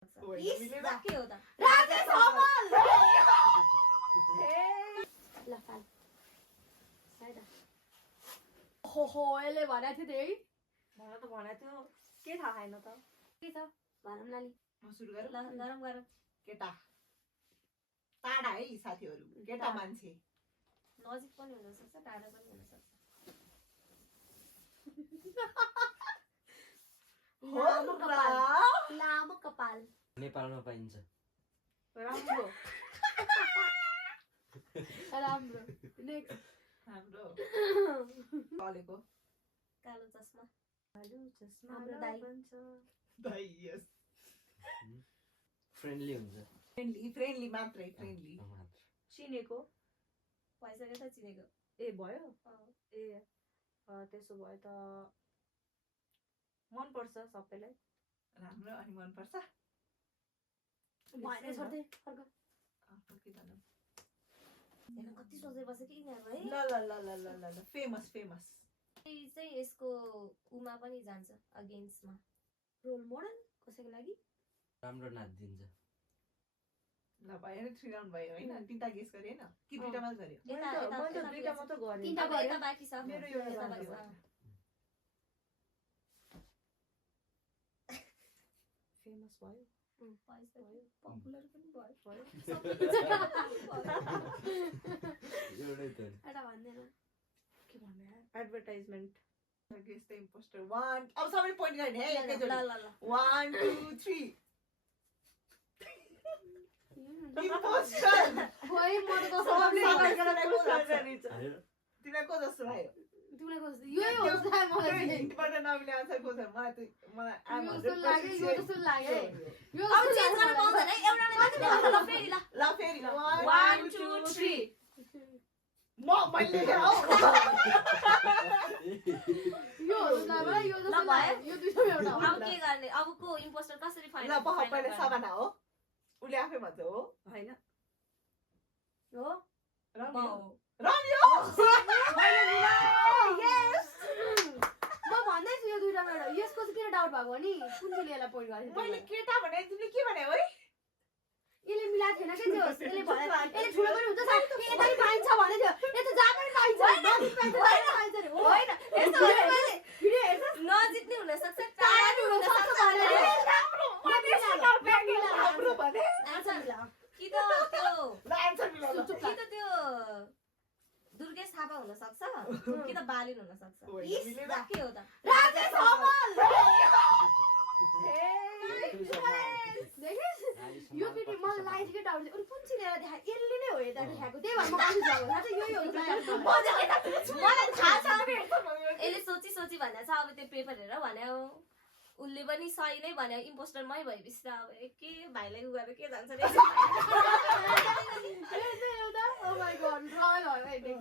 के हो त राजा समल ल फाल साइडा हो यसले भनेको थियो त्यही भन त भनेको थियो के थाहा छैन त के छ भनौँ नानी म सुरु गरौँ ल गरौँ गरौँ केटा टाढा है साथीहरू केटा मान्छे नजिक पनि हुन सक्छ टाढा पनि हुन सक्छ लामो कपाल नेपालमा पाइन्छ राम्रो राम्रो नेक्स्ट हाम्रो कलेको कालो चस्मा हाम्रो दाइ दाइ यस फ्रेन्डली हुन्छ फ्रेन्डली मात्रै फ्रेन्डली चिनेको भइसक्यो त चिनेको ए भयो ए त्यसो भए त मन पर्छ सबैलाई राम्रो अनि मन पर्छ भएन छोड्दै फर्क के भनौँ हेर्न कति सोचेर बसेँ कि यिनीहरू है ल ल ल ल ल ल ल फेमस फेमस यही चाहिँ यसको उमा पनि जान्छ अगेन्स्टमा रोल मोडल कसैको लागि राम्रो नाचिदिन्छ ल भयो 3 राउन्ड भयो हैन तीनटा गेस गरे हैन कि दुईटा मात्र गर्यो मैले त दुईटा मात्र गरेँ तीनटा अब यता बाँकी छ मेरो एउटा यता बाँकी बाँकी छ। फेमस भयो भइसक्यो पपुलर पनि भयो एउटै त एउटा भन्दैन के भन्ने एडभर्टाइजमेन्ट गेस द इम्पोस्टर 1 अब सबैले पोइन्ट गर्ने है ल एकैचोटी ल ल 1 2 3 इम्पोस्टर खोइ म त कस्तो सबले लाग्यो तिमीलाई को जस्तो लाग्यो तिमीलाई कस्तो यही हो जस्तो लाग्यो मलाई चाहिँ। हिन्टबाट नमिले आन्सर को छ मलाई यो जस्तो लाग्यो यो जस्तो लाग्यो यो अब जस्तो चेन्ज गर्न लाग्यो पाउँदैन है एउटाले मात्रै भन्नु ल फेरि ल ल फेरि 1 2 3 म मैले हो यो हो जस्तो लाग्यो मलाई यो ल जस्तो भयो? लाग्यो यो दुईटै एउटा हो अब के गर्ने अब को इम्पोस्टर कसरी ल फाइनल पहिला सबाना हो उले आफै भन्छ हो हैन हो रम्यो बाउ रम्यो यस म भन्दैछु यो दुईटामा एउटा यसको चाहिँ किन डाउट भएको नि कुन चाहिँ यसलाई पोइन्ट मैले गरेको केटा भने तिमीले के भने है यसले मिलाएको थिएन के त्यो यसले भने यसले ठुलो पनि हुन्छ सायद यता पनि पाइन्छ भने थियो यता जहाँ पनि पाइन्छ नजिक पाइन्छ होइन पाइन्छ रे हो होइन यस्तो भने मैले भिडियो हेर्छ नजिक नै हुन सक्छ टाढा पनि हुन सक्छ भने राम्रो मैले सुनाउ प्याकेज राम्रो भने आन्सर कि त त्यो ल आन्सर मिला ल कि त त्यो दुर्गेश थापा हुन सक्छ कि त बालिन हुन सक्छ मिलेन के हो त राजा समल यो केटी मलाई लागेको के डाउट अनि कुन चाहिँ लिएर देखायो यसले नै हो यता देखाएको त्यही भएर म कन्फ्युज भएको साथै यही हो मलाई थाहा छ यसले सोची सोची भनेको छ अब त्यो पेपर हेरेर भन्यो उसले पनि सही नै भन्यो इम्पोस्टरमै भएपछि त अब के भाइलाई उ गरेर के जान्छ रे एउटा ओ माय गॉड ड्र भयो